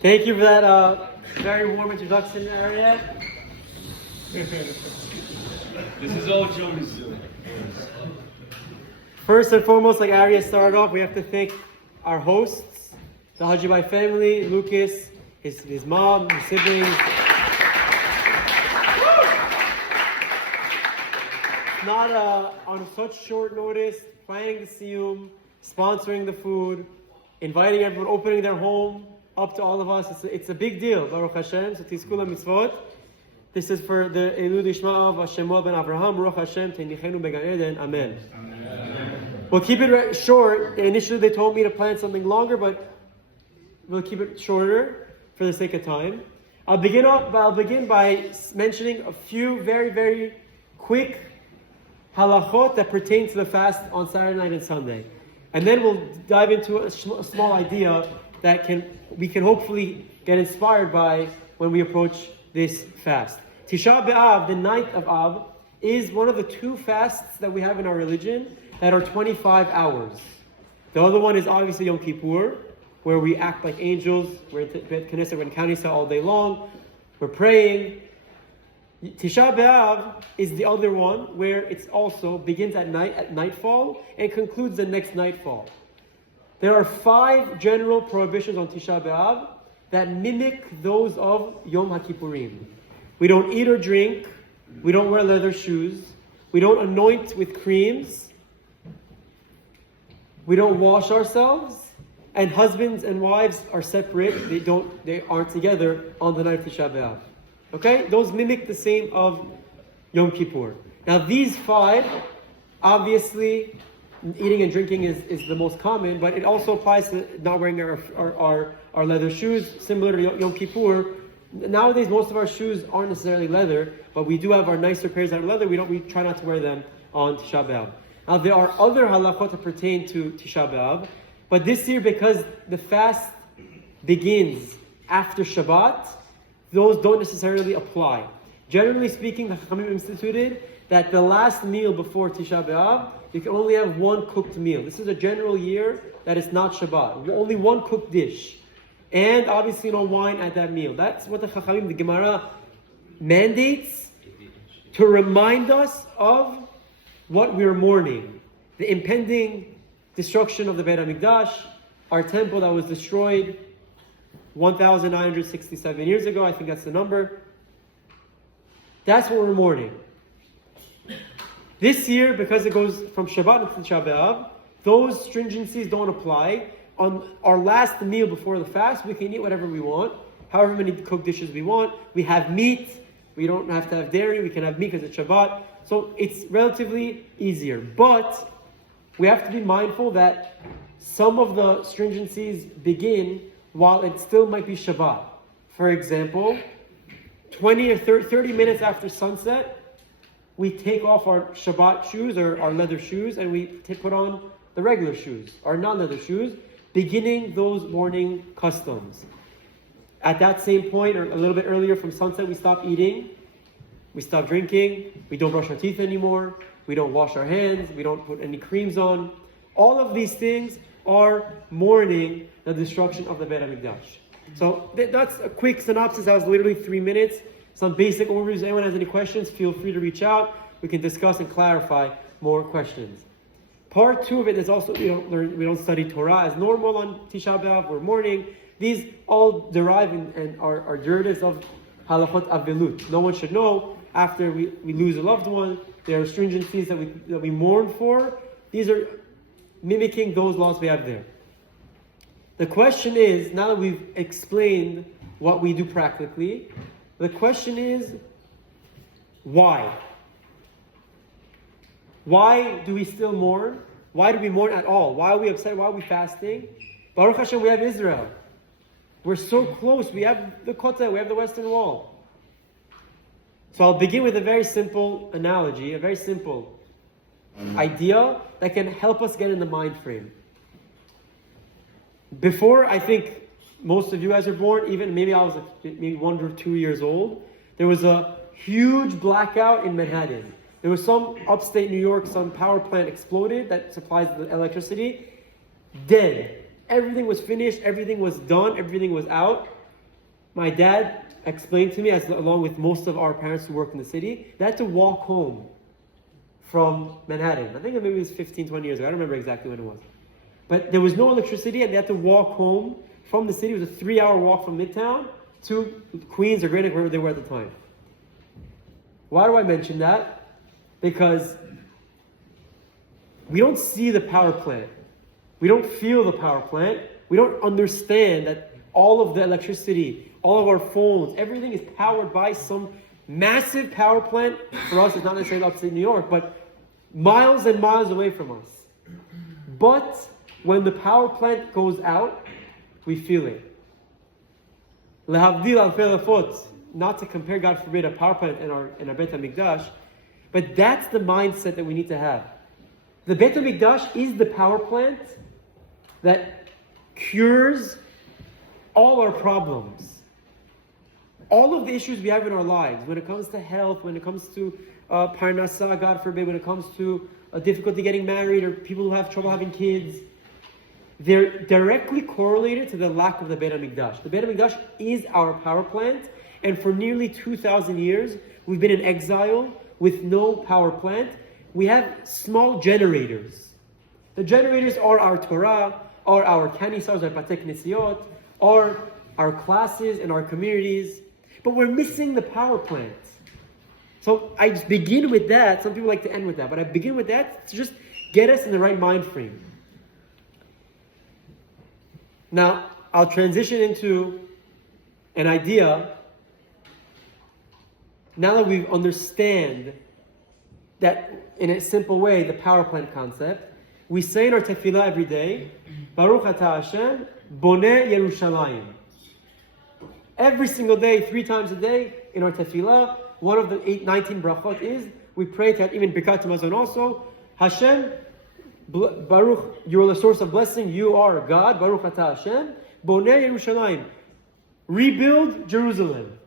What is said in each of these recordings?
Thank you for that very warm introduction, Ariel. This is all Joey's. First and foremost, like Ariel started off, we have to thank our hosts, the Hajibai family, Lucas, his mom, his siblings. Not on such short notice, planning the siyum, sponsoring the food, inviting everyone, opening their home up to all of us. It's a big deal, Baruch Hashem. So Tizkula Mitzvot. This is for the Elul Nishmat of Shmuel ben Avraham. Baruch Hashem, Tenichenu Began Eden. Amen. We'll keep it short. Initially they told me to plan something longer, but we'll keep it shorter for the sake of time. I'll begin by mentioning a few very, very quick halachot that pertain to the fast on Saturday night and Sunday. And then we'll dive into a small idea that we can hopefully get inspired by when we approach this fast. Tisha B'Av, the 9th of Av, is one of the two fasts that we have in our religion that are 25 hours. The other one is obviously Yom Kippur, where we act like angels. We're in Bet Knesset, we're in Kanisa all day long. We're praying. Tisha B'Av is the other one where it also begins at nightfall and concludes the next nightfall. There are 5 general prohibitions on Tisha B'Av that mimic those of Yom HaKippurim. We don't eat or drink. We don't wear leather shoes. We don't anoint with creams. We don't wash ourselves. And husbands and wives are separate. They aren't together on the night of Tisha B'Av. Okay? Those mimic the same of Yom Kippur. Now these 5, obviously, eating and drinking is the most common, but it also applies to not wearing our leather shoes, similar to Yom Kippur. Nowadays, most of our shoes aren't necessarily leather, but we do have our nicer pairs that are leather. We try not to wear them on Tisha B'Av. Now there are other halachot that pertain to Tisha B'Av, but this year, because the fast begins after Shabbat, those don't necessarily apply. Generally speaking, the Chachamim instituted that the last meal before Tisha B'Av, you can only have one cooked meal. This is a general year that it's not Shabbat. Only one cooked dish. And obviously no wine at that meal. That's what the Chachamim, the Gemara, mandates to remind us of what we're mourning. The impending destruction of the Bet Hamikdash, our temple that was destroyed 1,967 years ago. I think that's the number. That's what we're mourning. This year, because it goes from Shabbat to Tisha B'Av, those stringencies don't apply. On our last meal before the fast, we can eat whatever we want, however many cooked dishes we want. We have meat. We don't have to have dairy. We can have meat because it's Shabbat. So it's relatively easier. But we have to be mindful that some of the stringencies begin while it still might be Shabbat. For example, 20 or 30 minutes after sunset, we take off our Shabbat shoes or our leather shoes and we put on the regular shoes, our non-leather shoes, beginning those morning customs. At that same point, or a little bit earlier from sunset, we stop eating, we stop drinking, we don't brush our teeth anymore, we don't wash our hands, we don't put any creams on. All of these things are mourning the destruction of the Bet Hamikdash. So that's a quick synopsis. That was literally 3 minutes. Some basic overviews. If anyone has any questions, feel free to reach out. We can discuss and clarify more questions. Part 2 of it is also, we don't study Torah as normal on Tisha B'Av or mourning. These all derive and are derivatives of halachot avelut. No one should know after we lose a loved one. There are stringencies that we mourn for. These are mimicking those laws we have there. The question is, now that we've explained what we do practically, the question is, why? Why do we still mourn? Why do we mourn at all? Why are we upset? Why are we fasting? Baruch Hashem, we have Israel. We're so close. We have the Kotel, we have the Western Wall. So I'll begin with a very simple analogy, a very simple idea that can help us get in the mind frame. Before, I think, most of you guys were born, even maybe I was maybe 1 or 2 years old, there was a huge blackout in Manhattan. There was some upstate New York, some power plant exploded that supplies the electricity. Dead. Everything was finished, everything was done, everything was out. My dad explained to me, along with most of our parents who work in the city, they had to walk home from Manhattan. I think maybe it was 15, 20 years ago. I don't remember exactly when it was. But there was no electricity and they had to walk home from the city. It was a 3-hour walk from Midtown to Queens or Greenwich, wherever they were at the time. Why do I mention that? Because we don't see the power plant. We don't feel the power plant. We don't understand that all of the electricity, all of our phones, everything is powered by some massive power plant. For us, it's not necessarily upstate New York, but miles and miles away from us. But when the power plant goes out, we feel it. Lehavdil al felafot, not to compare, God forbid, a power plant in our Bet Hamikdash, but that's the mindset that we need to have. The Bet Hamikdash is the power plant that cures all our problems. All of the issues we have in our lives, when it comes to health, when it comes to parnasa, God forbid, when it comes to difficulty getting married or people who have trouble having kids, they're directly correlated to the lack of the Bet Hamikdash. The Bet Hamikdash is our power plant, and for nearly 2,000 years, we've been in exile with no power plant. We have small generators. The generators are our Torah, are our kanisas, our batei knesiot, are our classes and our communities. But we're missing the power plant. So I just begin with that. Some people like to end with that, but I begin with that to just get us in the right mind frame. Now, I'll transition into an idea. Now that we understand that in a simple way, the power plant concept, we say in our tefillah every day, Baruch Atah Hashem, Boneh Yerushalayim. Every single day, 3 times a day, in our tefillah, one of the 19 brachot is, we pray to even Birkat Hamazon also, Hashem, Baruch, you are the source of blessing, you are God, Baruch Atah Hashem, Boneh Yerushalayim. Rebuild Jerusalem.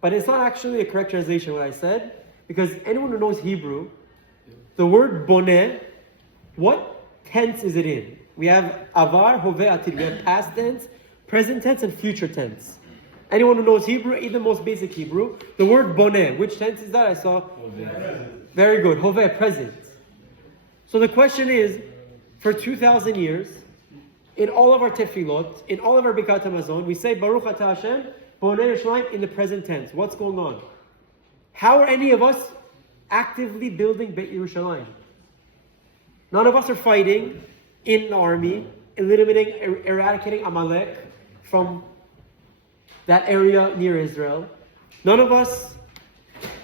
But it's not actually a correct translation what I said, because anyone who knows Hebrew, the word boneh, what tense is it in? We have avar, hove, atid. We have past tense, present tense, and future tense. Anyone who knows Hebrew, even the most basic Hebrew, the word boneh, which tense is that? I saw. Very good. Hove, present. So the question is, for 2,000 years, in all of our tefillot, in all of our Birkat Hamazon, we say Baruch Atah Hashem, Boneh Yerushalayim in the present tense. What's going on? How are any of us actively building Beit Yerushalayim? None of us are fighting in the army, eradicating Amalek from that area near Israel. None of us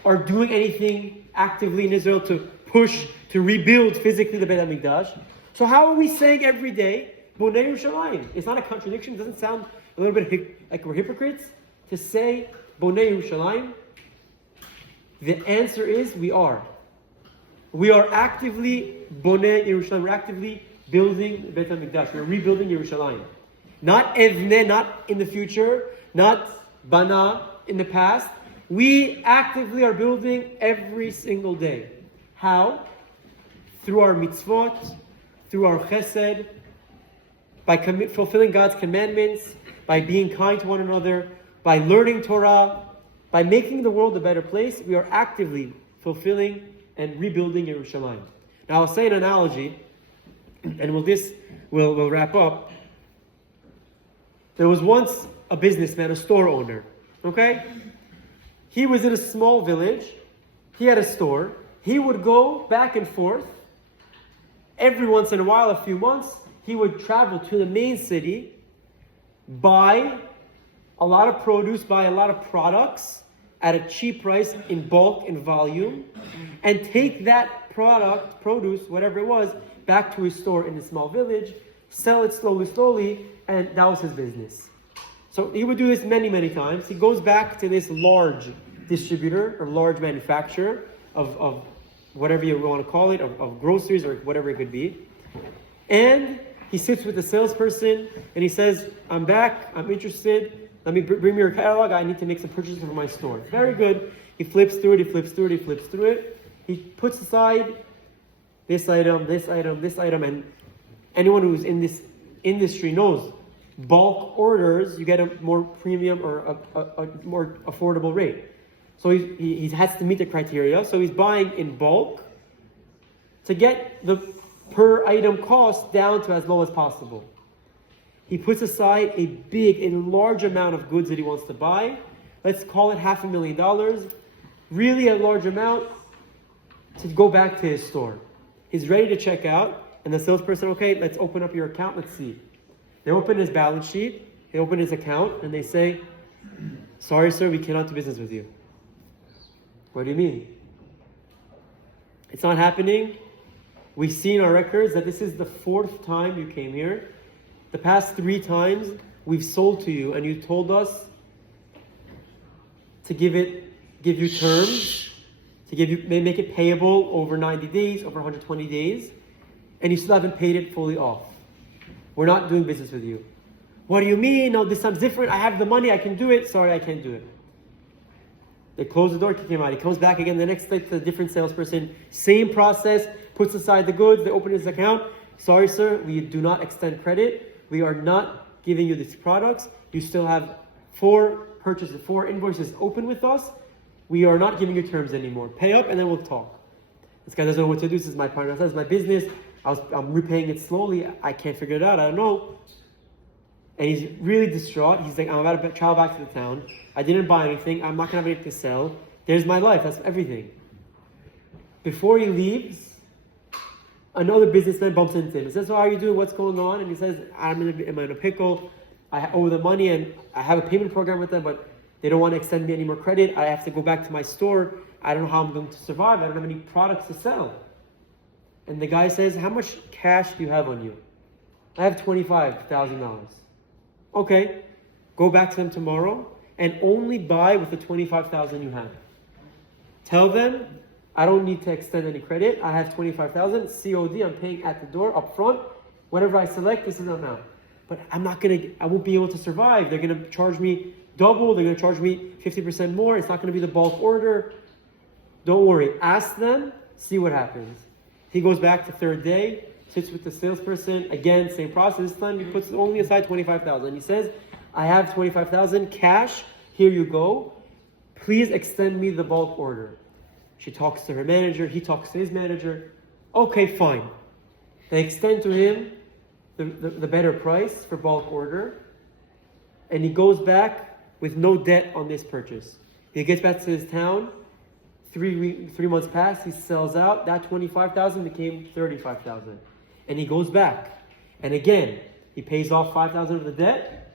are doing anything actively in Israel to push, to rebuild physically the Beit HaMikdash. So how are we saying every day, Bonei Yerushalayim? It's not a contradiction. It doesn't sound a little bit like we're hypocrites to say Bonei Yerushalayim? The answer is we are. We are actively Bonei Yerushalayim. We're actively building Beit HaMikdash. We're rebuilding Yerushalayim. Not Evne, not in the future, not Bana in the past. We actively are building every single day. How? Through our mitzvot, through our chesed, by fulfilling God's commandments, by being kind to one another, by learning Torah, by making the world a better place. We are actively fulfilling and rebuilding Yerushalayim. Now I'll say an analogy, and we'll wrap up. There was once a businessman, a store owner, okay? He was in a small village. He had a store. He would go back and forth. Every once in a while, a few months, he would travel to the main city, buy a lot of produce, buy a lot of products at a cheap price in bulk and volume, and take that produce, whatever it was, back to his store in the small village, sell it slowly, and that was his business. So he would do this many, many times. He goes back to this large distributor or large manufacturer of whatever you want to call it, of groceries or whatever it could be. And he sits with the salesperson and he says, I'm back, I'm interested, let me bring me your catalog, I need to make some purchases for my store. Very good. He flips through it. He puts aside this item, and anyone who's in this industry knows bulk orders, you get a more premium or a more affordable rate. So he has to meet the criteria. So he's buying in bulk to get the per item cost down to as low as possible. He puts aside a large amount of goods that he wants to buy. Let's call it $500,000. Really a large amount to go back to his store. He's ready to check out, and the salesperson, okay, let's open up your account, let's see. They open his balance sheet, they open his account, and they say, sorry sir, we cannot do business with you. What do you mean? It's not happening. We see in our records that this is the 4th time you came here. The past 3 times we've sold to you, and you told us to give you terms, make it payable over 90 days, over 120 days, and you still haven't paid it fully off. We're not doing business with you. What do you mean? No, this time's different. I have the money, I can do it. Sorry, I can't do it. They close the door, kick him out. He comes back again the next day to a different salesperson. Same process, puts aside the goods, they open his account. Sorry sir, we do not extend credit. We are not giving you these products. You still have 4 invoices open with us. We are not giving you terms anymore. Pay up and then we'll talk. This guy doesn't know what to do. This is my partner. This is my business. I'm repaying it slowly. I can't figure it out. I don't know. And he's really distraught. He's like, I'm about to travel back to the town. I didn't buy anything. I'm not going to have anything to sell. There's my life. That's everything. Before he leaves, another businessman bumps into him. He says, so how are you doing? What's going on? And he says, I'm in a pickle. I owe the money and I have a payment program with them, but they don't want to extend me any more credit. I have to go back to my store. I don't know how I'm going to survive. I don't have any products to sell. And the guy says, how much cash do you have on you? I have $25,000. Okay, go back to them tomorrow and only buy with the $25,000 you have. Tell them, I don't need to extend any credit. I have $25,000 COD. I'm paying at the door up front. Whatever I select, this is the amount. But I won't be able to survive. They're going to charge me double. They're going to charge me 50% more. It's not going to be the bulk order. Don't worry. Ask them, see what happens. He goes back the 3rd day, sits with the salesperson. Again, same process. This time he puts only aside $25,000. He says, I have $25,000 cash. Here you go. Please extend me the bulk order. She talks to her manager. He talks to his manager. Okay, fine. They extend to him the better price for bulk order. And he goes back with no debt on this purchase. He gets back to his town. 3 months pass. He sells out. That $25,000 became $35,000. And he goes back. And again, he pays off $5,000 of the debt.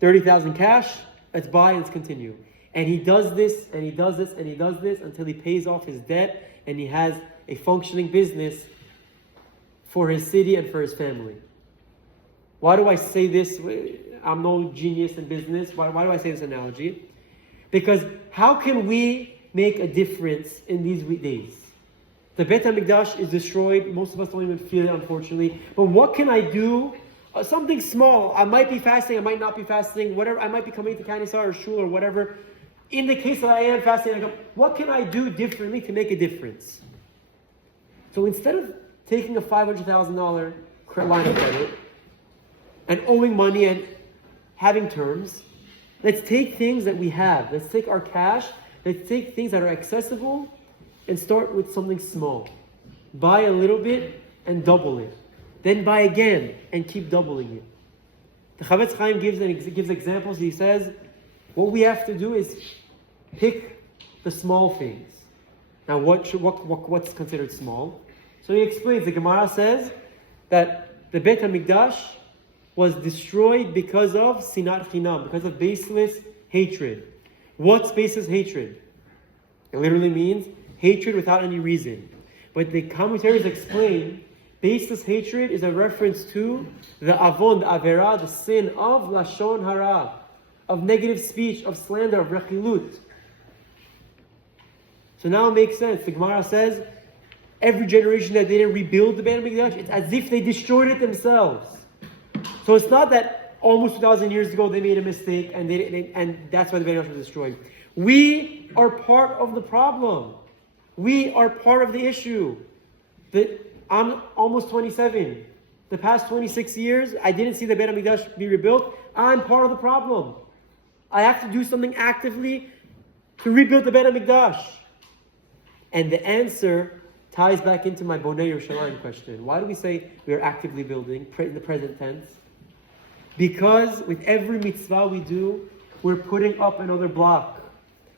$30,000 cash. Let's buy and let's continue. And he does this, and he does this, and he does this until he pays off his debt and he has a functioning business for his city and for his family. Why do I say this? I'm no genius in business. Why do I say this analogy? Because how can we make a difference in these days? The Bet Hamikdash is destroyed. Most of us don't even feel it, unfortunately. But what can I do? Something small. I might be fasting. I might not be fasting. Whatever. I might be coming to Kanisar or Shul or whatever. In the case that I am fasting, what can I do differently to make a difference? So instead of taking a $500,000 line of credit and owing money and having terms, let's take things that we have. Let's take our cash. Let's take things that are accessible and start with something small. Buy a little bit and double it. Then buy again and keep doubling it. The Chavetz Chaim gives examples. He says, what we have to do is pick the small things. Now, what's considered small? So he explains. The Gemara says that the Bet Hamikdash was destroyed because of sinat chinam, because of baseless hatred. What's baseless hatred? It literally means hatred without any reason. But the commentaries explain baseless hatred is a reference to the avon, the avera, the sin of lashon hara, of negative speech, of slander, of rechilut. So now it makes sense. The Gemara says every generation that they didn't rebuild the Bet Hamikdash, it's as if they destroyed it themselves. So it's not that almost 2,000 years ago they made a mistake and and that's why the Bet Hamikdash was destroyed. We are part of the problem. We are part of the issue. I'm almost 27. the past 26 years, I didn't see the Bet Hamikdash be rebuilt. I'm part of the problem. I have to do something actively to rebuild the Bet Hamikdash. And the answer ties back into my Bonei Yerushalayim question. Why do we say we are actively building in the present tense? Because with every mitzvah we do, we're putting up another block.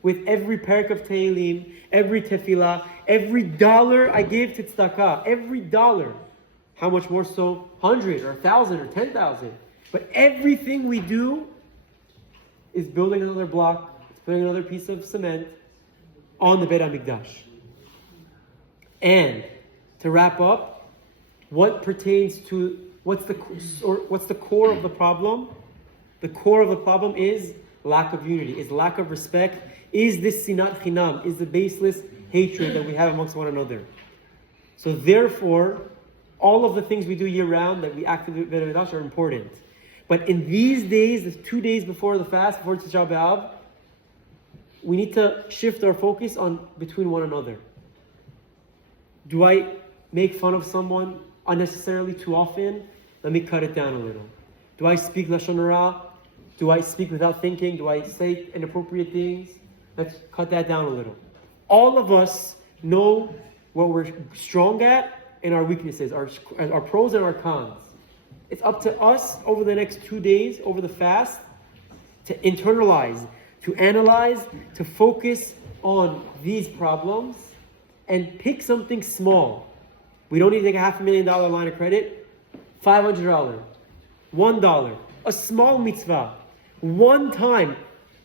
With every parak of Tehillim, every tefillah, every dollar I give to tzedakah, every dollar. How much more so 100 or 1,000 or 10,000? But everything we do is building another block, it's putting another piece of cement on the Bet Hamikdash. And to wrap up, what pertains to what's the core of the problem? The core of the problem is lack of unity, is lack of respect, is this sinat chinam, is the baseless hatred that we have amongst one another. So therefore, all of the things we do year round that we actively Bet Hamikdash are important. But in these days, the 2 days before the fast, before Tisha B'Av, we need to shift our focus on between one another. Do I make fun of someone unnecessarily too often? Let me cut it down a little. Do I speak Lashon Hara? Do I speak without thinking? Do I say inappropriate things? Let's cut that down a little. All of us know what we're strong at and our weaknesses, our pros and our cons. It's up to us over the next 2 days, over the fast, to internalize, to analyze, to focus on these problems and pick something small. We don't need to take a $500,000 line of credit. $500, $1, a small mitzvah, one time,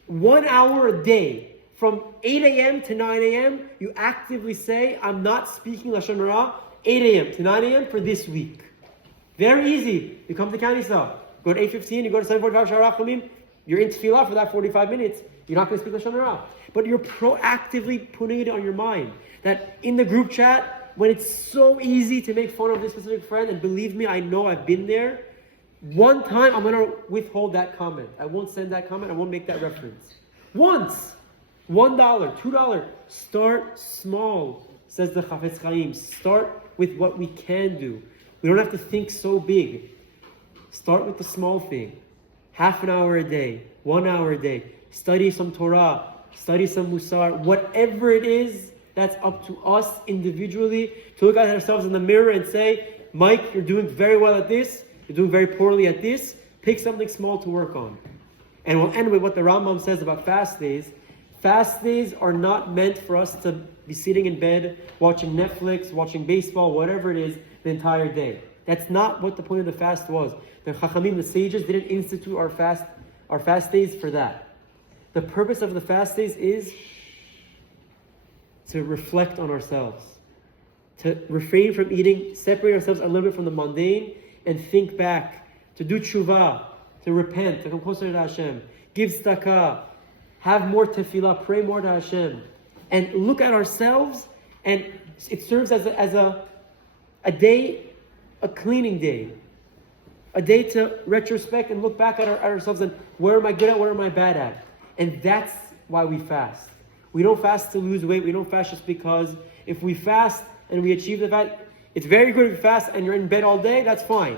1 hour a day, from 8 a.m. to 9 a.m., you actively say, I'm not speaking Lashon Hara, 8 a.m. to 9 a.m. for this week. Very easy. You come to Kanisa, go to 8:15, you go to 7:45 Shara Chamim, you're in tefillah for that 45 minutes. You're not going to speak Lashon Hara. But you're proactively putting it on your mind. That in the group chat, when it's so easy to make fun of this specific friend, and believe me, I know I've been there, one time I'm going to withhold that comment. I won't send that comment. I won't make that reference. Once. $1, $2. Start small, says the Chafetz Chaim. Start with what we can do. We don't have to think so big. Start with the small thing. Half an hour a day, 1 hour a day. Study some Torah, study some Musar. Whatever it is, that's up to us individually to look at ourselves in the mirror and say, Mike, you're doing very well at this. You're doing very poorly at this. Pick something small to work on. And we'll end with what the Rambam says about fast days. Fast days are not meant for us to be sitting in bed, watching Netflix, watching baseball, whatever it is, the entire day. That's not what the point of the fast was. The Chachamim, the sages, didn't institute our fast days for that. The purpose of the fast days is to reflect on ourselves, to refrain from eating, separate ourselves a little bit from the mundane, and think back, to do tshuva, to repent, to come closer to Hashem, give tzedakah, have more tefillah, pray more to Hashem, and look at ourselves, and it serves as a day, a cleaning day, a day to retrospect and look back at ourselves and where am I good at, where am I bad at? And that's why we fast. We don't fast to lose weight. We don't fast just because. If we fast and we achieve the fast, it's very good if you fast and you're in bed all day, that's fine.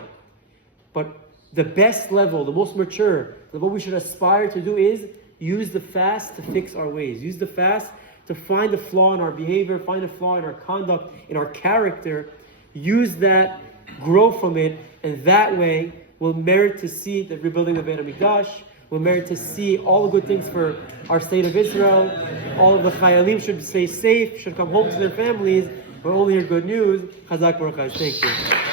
But the best level, the most mature, what we should aspire to do is use the fast to fix our ways. Use the fast to find a flaw in our behavior, find a flaw in our conduct, in our character. Use that, grow from it, and that way we'll merit to see the rebuilding of Bet Hamikdash. We'll merit to see all the good things for our state of Israel. All of the Chayalim should stay safe, should come home to their families. We'll only hear good news. Chazak Baruch Hu. Thank you.